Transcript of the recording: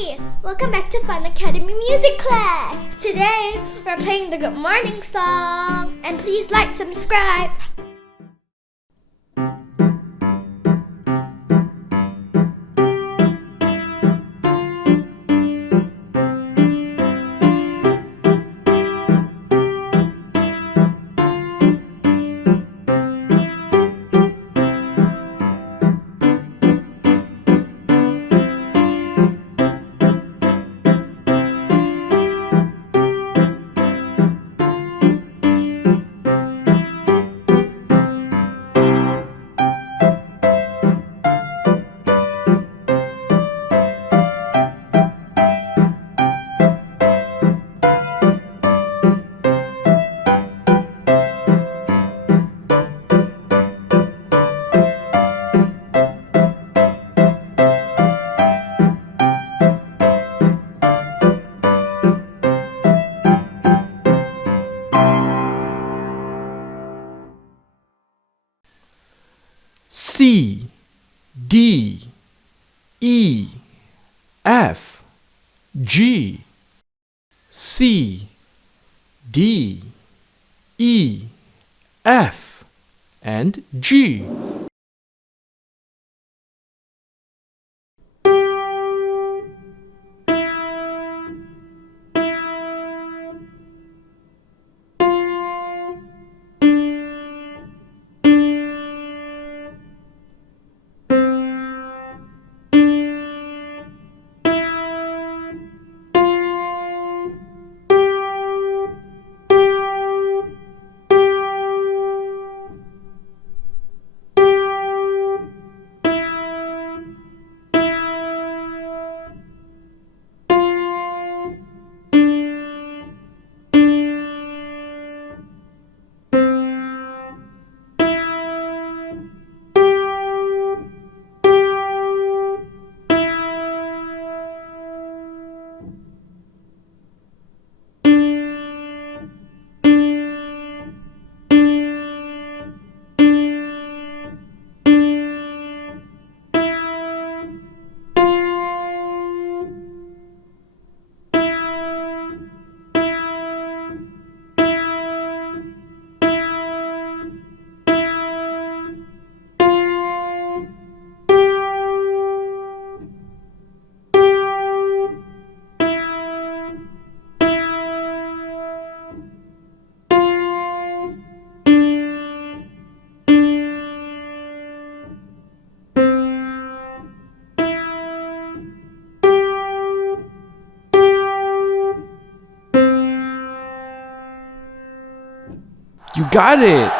Hey! Welcome back to Fun Academy Music Class! Today, we're playing the Good Morning song. And please like, subscribe. C, D, E, F, G. C, D, E, F, and G. You got it!